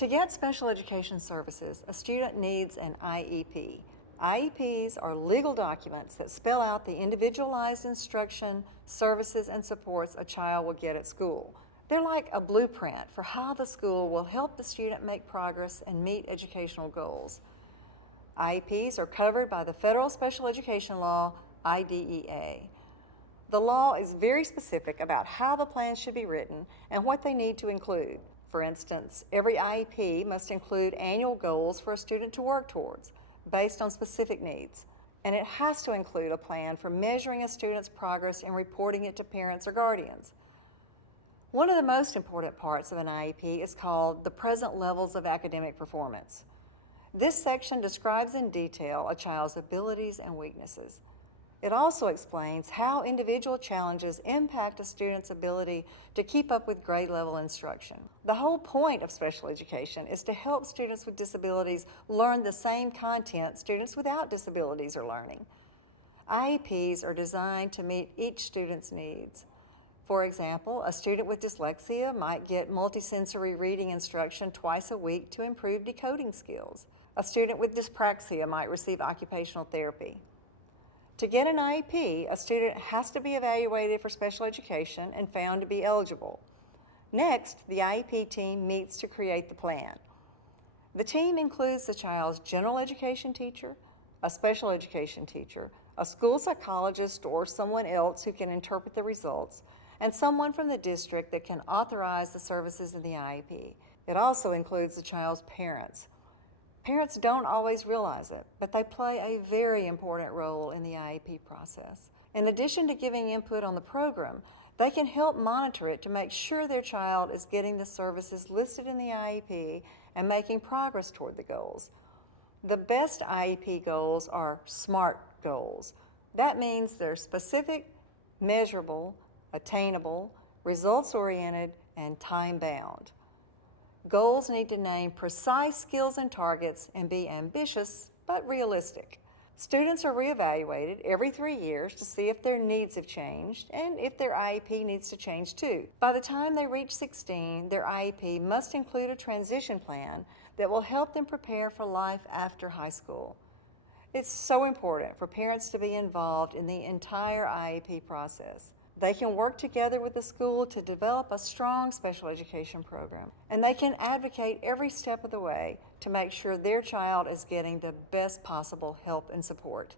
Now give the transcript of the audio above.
To get special education services, a student needs an IEP. IEPs are legal documents that spell out the individualized instruction, services, and supports a child will get at school. They're like a blueprint for how the school will help the student make progress and meet educational goals. IEPs are covered by the Federal Special Education Law, IDEA. The law is very specific about how the plans should be written and what they need to include. For instance, every IEP must include annual goals for a student to work towards, based on specific needs. And it has to include a plan for measuring a student's progress and reporting it to parents or guardians. One of the most important parts of an IEP is called the present levels of academic performance. This section describes in detail a child's abilities and weaknesses. It also explains how individual challenges impact a student's ability to keep up with grade level instruction. The whole point of special education is to help students with disabilities learn the same content students without disabilities are learning. IEPs are designed to meet each student's needs. For example, a student with dyslexia might get multisensory reading instruction twice a week to improve decoding skills. A student with dyspraxia might receive occupational therapy. To get an IEP, a student has to be evaluated for special education and found to be eligible. Next, the IEP team meets to create the plan. The team includes the child's general education teacher, a special education teacher, a school psychologist or someone else who can interpret the results, and someone from the district that can authorize the services in the IEP. It also includes the child's parents. Parents don't always realize it, but they play a very important role in the IEP process. In addition to giving input on the program, they can help monitor it to make sure their child is getting the services listed in the IEP and making progress toward the goals. The best IEP goals are SMART goals. That means they're specific, measurable, attainable, results-oriented, and time-bound. Goals need to name precise skills and targets and be ambitious but realistic. Students are reevaluated every 3 years to see if their needs have changed and if their IEP needs to change too. By the time they reach 16, their IEP must include a transition plan that will help them prepare for life after high school. It's so important for parents to be involved in the entire IEP process. They can work together with the school to develop a strong special education program, and they can advocate every step of the way to make sure their child is getting the best possible help and support.